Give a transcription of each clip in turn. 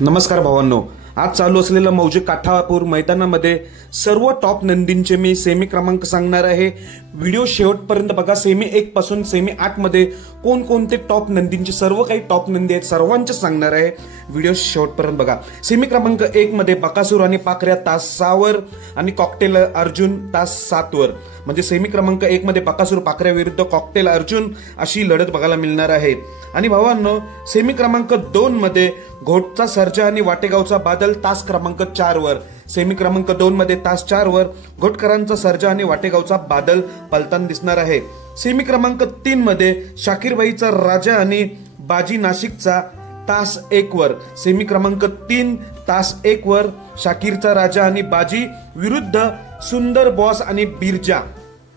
नमस्कार भावांनो, आज चालू असलेल्या मौजे काठापूर मैदानामध्ये सर्व टॉप नंदींचे मी सेमी क्रमांक सांगणार आहे। व्हिडिओ शेवटपर्यंत बघा। सेमी 1 पासून सेमी 8 मध्ये कोणकोणते टॉप नंदींचे सर्व काही टॉप नंदी आहेत सर्वांचे सांगणार आहे। व्हिडिओ शेवटपर्यंत बघा। सेमी क्रमांक 1 मध्ये बकासूर आणि पाखऱ्या तास 6 वर आणि कॉकटेल अर्जुन तास 7 वर, म्हणजे सेमी क्रमांक 1 मध्ये बकासूर पाखऱ्या विरुद्ध कॉकटेल अर्जुन अशी लढत बघायला मिळणार आहे। आणि भावांनो, सेमी क्रमांक 2 मध्ये घोटचा सर्जा आणि वाटेगावचा बादल तास क्रमांक 4 वर, सेमी क्रमांक 2 मध्ये तास 4 वर घोटकरांचा सर्जा आणि वाटेगावचा बादल पलताना दिसणार आहे। सेमी क्रमांक 3 मध्ये शाकीरबाईचा राजा आणि बाजी नाशिकचा तास 1 वर, सेमी क्रमांक 3 तास 1 वर शाकीरचा राजा आणि बाजी विरुद्ध सुंदर बॉस आणि बिरजा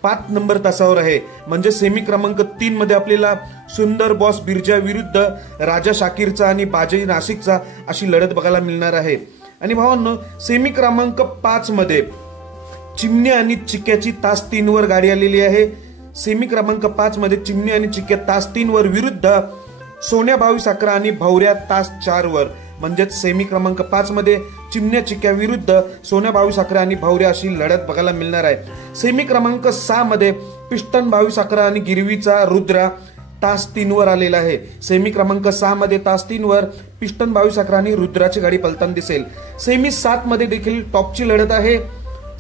5 नंबर तासावर आहे। म्हणजे सेमी क्रमांक 3 मध्ये आपल्याला सुंदर बॉस बिरजा विरुद्ध राजा शाकीरचा आणि बाजी नाशिकचा अशी लढत बघायला मिळणार आहे। आणि भावांनो, सेमी क्रमांक 5 मध्ये चिमणी आणि चिक्याची तास 3 वर गाडी आलेली आहे। सेमी क्रमांक 5 मध्ये चिमणी आणि चिक्या तास 3 वर विरुद्ध सोन्या भावी साखरा आणि भवऱ्या तास 4 वर, म्हणजेच सेमी क्रमांक 5 मध्ये चिमण्या चिक्या विरुद्ध सोन्या भावी साखरा आणि भवऱ्या अशी लढत बघायला मिळणार आहे। सेमी क्रमांक 6 मध्ये पिस्टन भावी साखरा आणि गिरवीचा रुद्रा तास 3 वर आलेला आहे। सेमी क्रमांक 6 मध्ये तास 3 वर पिस्टन भावी साखरा आणि रुद्राची गाडी पलताना दिसेल। सेमी 7 मध्ये देखील टॉपची लढत आहे।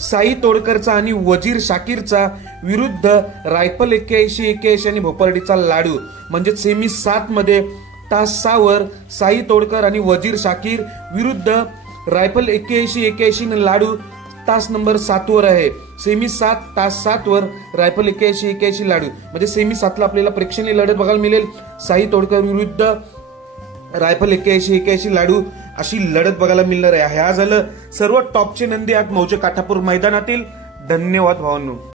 साई तोडकरचा आणि वजीर शाकीरचा विरुद्ध रायफल 81-81 आणि भोपर्डीचा लाडू, म्हणजे सेमी 7 मध्ये तास 6 वर साई तोडकर आणि वजीर शाकीर विरुद्ध रायफल 81-81 लाडू तास नंबर 7 वर आहे। सेमी 7 तास 7 वर रायफल 81-81 लाडू, म्हणजे सेमी 7 ला आपल्याला प्रेक्षणीय लढत बघायला मिळेल। साई तोडकर विरुद्ध रायफल 81-81 लाडू अशी लढत बघायला मिळणार आहे। ह्या झालं सर्व टॉपचे नंदी आज मौजे काठापूर मैदानातील। धन्यवाद भावांनो।